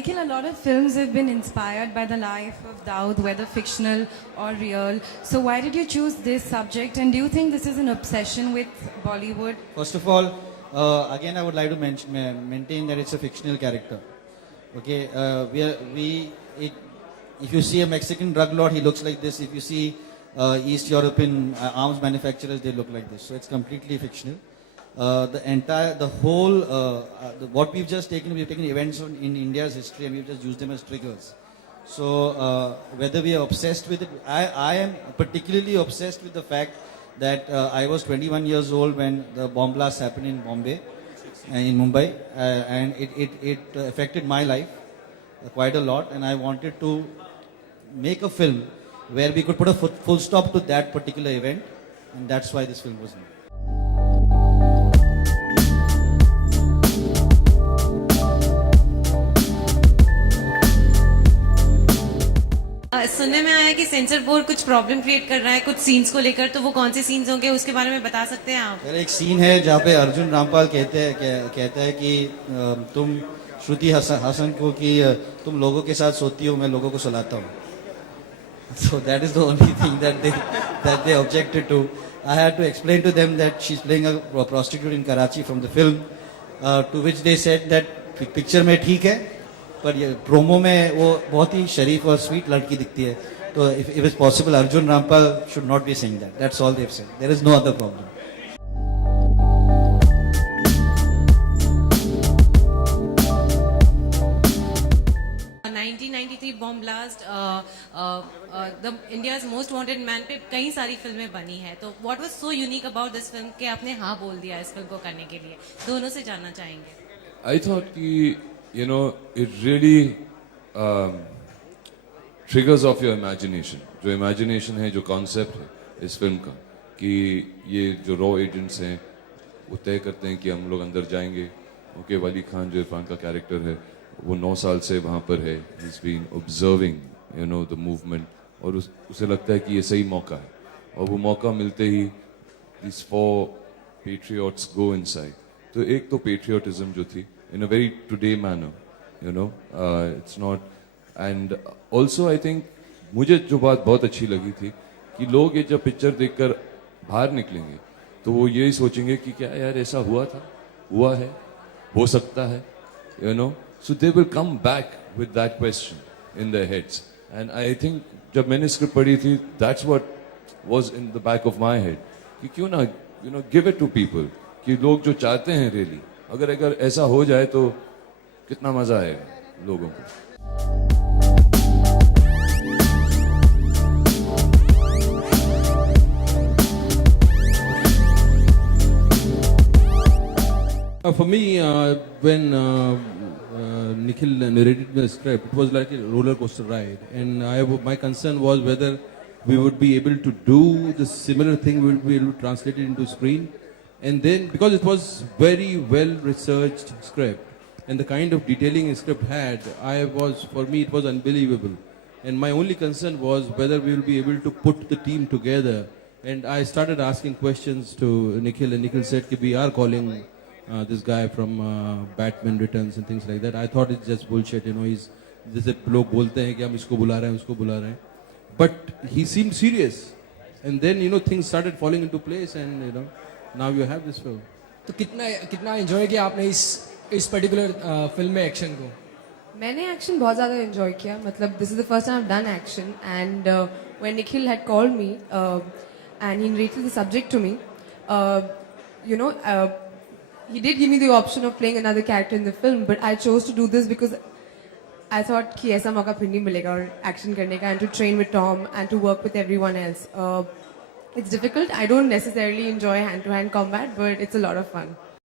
Nikhil, a lot of films have been inspired by the life of Daud, whether fictional or real. So why did you choose this subject, and do you think this is an obsession with Bollywood? First of all, again, I would like to maintain that it's a fictional character. Okay, if you see a Mexican drug lord, he looks like this. If you see East European arms manufacturers, they look like this. So it's completely fictional. What we've taken events in India's history and we've just used them as triggers. So whether we are obsessed with it, I am particularly obsessed with the fact that I was 21 years old when the bomb blast happened in Mumbai, and it affected my life quite a lot, and I wanted to make a film where we could put a full stop to that particular event, and that's why this film was made. सुनने में आया कि sensor board कुछ problem create कर रहा है कुछ scenes को लेकर, तो वो कौन से सीन्स होंगे उसके बारे में बता सकते हैं आप? एक सीन है जहाँ पे अर्जुन रामपाल कहता है कि तुम श्रुति हासन को कि तुम लोगों के साथ सोती हो, मैं लोगों को सुलाता हूँ. So that is the only thing that they objected to. I had to explain to them that she's playing a prostitute in Karachi from the film, to which they said that picture में ठीक है, पर ये promo में वो बहुत ही शरीफ और sweet लड़की दिखती है. तो if it's possible, Arjun Rampal should not be saying that. That's all they've said. There is no other problem. Bomb blast the India's most wanted man पे कई सारी फिल्में बनी है, तो what was so unique about this film कि आपने हाँ बोल दिया इस फिल्म को करने के लिए? दोनों से जानना चाहेंगे. आई थॉट कि you know, it really triggers off your imagination. जो imagination है, जो concept है इस फिल्म का, कि ये जो raw agents हैं वो तय करते हैं कि हम लोग अंदर जाएंगे. ओके, वली खान जो इरफान का कैरेक्टर है वो 9 साल से वहाँ पर है. He's been observing, you know, the movement, और उसे लगता है कि ये सही मौका है, और वो मौका मिलते ही these 4 patriots go inside. तो एक तो patriotism जो थी in a very today manner, you know, it's not, and also I think मुझे जो बात बहुत अच्छी लगी थी कि लोग ये जब पिक्चर देखकर बाहर निकलेंगे तो वो यही सोचेंगे कि क्या यार ऐसा हुआ था, हुआ है, हो सकता है, you know, so they will come back with that question in their heads, and I think जब मैंने स्क्रिप्ट पढ़ी थी, that's what was in the back of my head, कि क्यों ना, you know, give it to people, कि लोग जो चाहते हैं really, अगर ऐसा हो जाए तो कितना मजा आएगा लोगों को. For me, when Nikhil narrated the script, it was like a roller coaster ride, and my concern was whether we would be able to do the similar thing, we would be able to translate it into screen. And then, because it was very well researched script, and the kind of detailing the script had, for me it was unbelievable. And my only concern was whether we will be able to put the team together. And I started asking questions to Nikhil, and Nikhil said that we are calling this guy from Batman Returns and things like that. I thought it's just bullshit, you know, जैसे लोग बोलते हैं कि हम इसको बुला रहे हैं, but he seemed serious. And then, you know, things started falling into place, and you know, now you have this film. तो कितना एंजॉय किया आपने इस पर्टिकुलर फिल्म में एक्शन को? मैंने एक्शन बहुत ज़्यादा एंजॉय किया. मतलब this is the first time I have done action, and when Nikhil had called me and he narrated the subject to me, you know, he did give me the option of playing another character in the film, but I chose to do this because I thought कि ऐसा मौका फिर नहीं मिलेगा और action करने का, and to train with Tom and to work with everyone else. It's difficult. I don't necessarily enjoy hand-to-hand combat, but it's a lot of fun.